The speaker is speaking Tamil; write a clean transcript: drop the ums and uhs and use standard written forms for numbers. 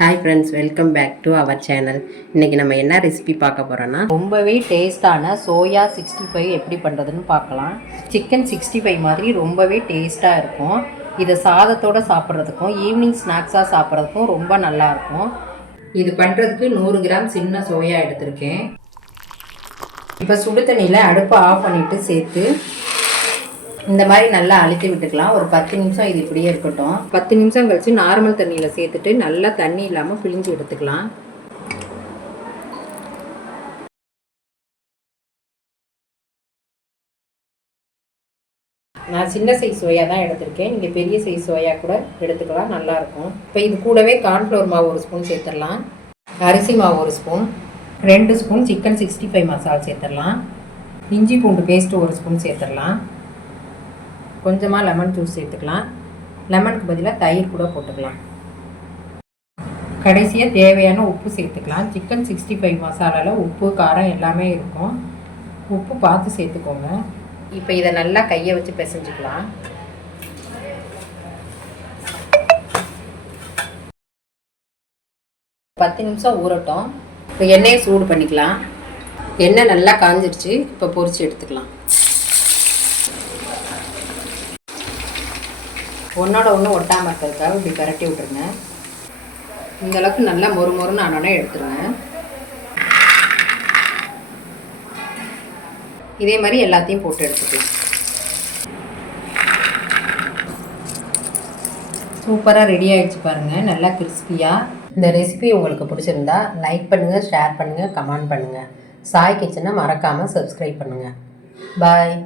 Hi friends, welcome back to our channel. இன்றைக்கி நம்ம என்ன ரெசிபி பார்க்க போகிறோன்னா, ரொம்பவே டேஸ்ட்டான சோயா 65 எப்படி பண்ணுறதுன்னு பார்க்கலாம். சிக்கன் 65 மாதிரி ரொம்பவே டேஸ்ட்டாக இருக்கும். இதை சாதத்தோடு சாப்பிட்றதுக்கும் ஈவினிங் ஸ்நாக்ஸாக சாப்பிட்றதுக்கும் ரொம்ப நல்லாயிருக்கும். இது பண்ணுறதுக்கு 100 கிராம் சின்ன சோயா எடுத்திருக்கேன். இப்போ சுடு தண்ணியில் அடுப்பை ஆஃப் பண்ணிவிட்டு சேர்த்து இந்த மாதிரி நல்லா அழுத்தி விட்டுக்கலாம். ஒரு 10 நிமிஷம் இது இப்படியே இருக்கட்டும். 10 நிமிஷம் கழித்து நார்மல் தண்ணியில் சேர்த்துட்டு நல்லா தண்ணி இல்லாமல் பிழிஞ்சு எடுத்துக்கலாம். நான் சின்ன சைஸ் சோயா தான் எடுத்திருக்கேன். நீங்கள் பெரிய சைஸ் சோயா கூட எடுத்துக்கலாம், நல்லாயிருக்கும். இப்போ இது கூடவே கார்ன்ஃப்ளவர் மாவு 1 ஸ்பூன் சேர்த்துடலாம். அரிசி மாவு 1 ஸ்பூன், 2 ஸ்பூன் சிக்கன் 65 மசாலா சேர்த்துடலாம். இஞ்சி பூண்டு பேஸ்ட்டு 1 ஸ்பூன் சேர்த்துடலாம். கொஞ்சமாக லெமன் ஜூஸ் சேர்த்துக்கலாம். லெமனுக்கு பதிலாக தயிர் கூட போட்டுக்கலாம். கடைசியாக தேவையான உப்பு சேர்த்துக்கலாம். சிக்கன் 65 மசாலாவில் உப்பு காரம் எல்லாமே இருக்கும். உப்பு பார்த்து சேர்த்துக்கோங்க. இப்போ இதை நல்லா கையை வச்சு பிசைஞ்சிக்கலாம். பத்து நிமிஷம் ஊறட்டும். இப்போ எண்ணெயை சூடு பண்ணிக்கலாம். எண்ணெய் நல்லா காஞ்சிடுச்சு. இப்போ பொரிச்சு எடுத்துக்கலாம். ஒன்றோட ஒன்று ஒட்டாமல் இருக்கிறதுக்காக இப்படி பரட்டி விட்டுருங்க. இந்தளவுக்கு நல்லா மொறுன்னு ஆனோடனே எடுத்துருங்க. இதே மாதிரி எல்லாத்தையும் போட்டு எடுத்துக்கலாம். சூப்பராக ரெடி ஆகிடுச்சு பாருங்கள், நல்லா கிறிஸ்பியாக. இந்த ரெசிபி உங்களுக்கு பிடிச்சிருந்தா லைக் பண்ணுங்கள், ஷேர் பண்ணுங்கள், கமெண்ட் பண்ணுங்கள். சாய் கிச்சனை மறக்காமல் சப்ஸ்கிரைப் பண்ணுங்கள். பாய்.